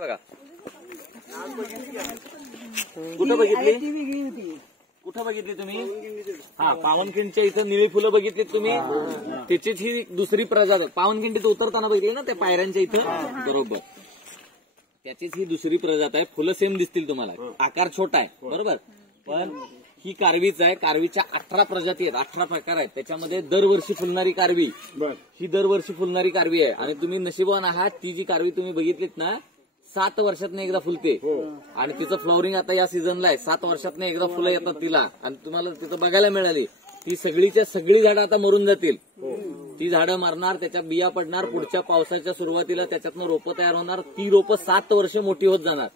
बघा कुठं बघितली, कुठं बघितली तुम्ही? हा, पावनखिंडच्या इथं निळी फुलं बघितलीत तुम्ही. त्याचीच ही दुसरी प्रजात पावनखिंडीत उतरताना बघितली ना, त्या पायऱ्यांच्या इथं बरोबर त्याचीच ही दुसरी प्रजात आहे. फुलं सेम दिसतील तुम्हाला, आकार छोटा आहे बरोबर, पण ही कारवीच आहे. कारवीच्या 18 प्रजाती आहेत, 18 प्रकार आहेत. त्याच्यामध्ये दरवर्षी फुलणारी कारवी ही दरवर्षी फुलणारी कारवी आहे. आणि तुम्ही नशिबवान आहात, ती जी कारवी तुम्ही बघितलीत ना 7 वर्षातनं एकदा फुलते. आणि तिचं फ्लॉवरिंग आता या सीझनला आहे. 7 वर्षातनं एकदा फुलं येतात तिला, आणि तुम्हाला तिथं बघायला मिळाली. ती सगळीच्या सगळी झाडं आता मरून जातील. ती झाडं मरणार, त्याच्या बिया पडणार, पुढच्या पावसाच्या सुरुवातीला त्याच्यातनं रोपं तयार होणार. ती रोपं 7 वर्ष मोठी होत जाणार.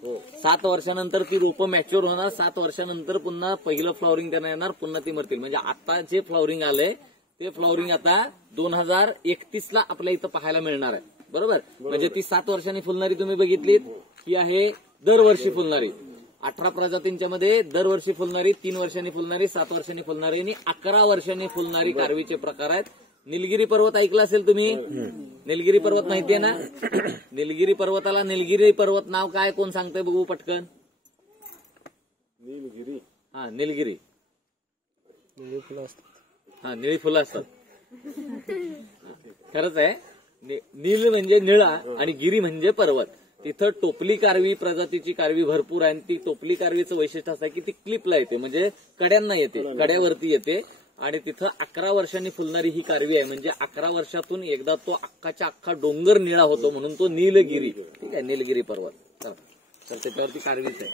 7 वर्षानंतर ती रोपं मॅच्युअर होणार. 7 वर्षानंतर पुन्हा पहिलं फ्लॉवरिंग त्यांना येणार, पुन्हा ती मरतील. म्हणजे आता जे फ्लॉवरिंग आलंय ते फ्लॉवरिंग आता 2031ला आपल्या इथं पाहायला मिळणार आहे बरोबर. म्हणजे ती 7 वर्षांनी फुलणारी तुम्ही बघितलीत, ही आहे दरवर्षी फुलणारी. 18 प्रजातींच्या मध्ये दरवर्षी फुलणारी, 3 वर्षांनी फुलणारी, 7 वर्षांनी फुलणारी आणि 11 वर्षांनी फुलणारी कारवीचे प्रकार आहेत. निलगिरी पर्वत ऐकला असेल तुम्ही, निलगिरी पर्वत माहितीये ना? निलगिरी पर्वताला निलगिरी पर्वत नाव काय, कोण सांगतंय बघू पटकन? निलगिरी, हा निलगिरी, निळी फुलं असतात. हा, निळी फुलं असतात, खरंच आहे. नील म्हणजे निळा आणि गिरी म्हणजे पर्वत. तिथं टोपली कारवी प्रजातीची कारवी भरपूर आहे. आणि ती टोपली कारवीचं वैशिष्ट्य असं आहे की ती क्लिपला येते, म्हणजे कड्यांना येते, कड्यावरती येते. आणि तिथं 11 वर्षांनी फुलणारी ही कारवी आहे. म्हणजे 11 वर्षातून एकदा तो अख्खाच्या अख्खा डोंगर निळा होतो, म्हणून तो नीलगिरी. ठीक आहे, निलगिरी पर्वत. तर त्याच्यावरती कारवीच आहे.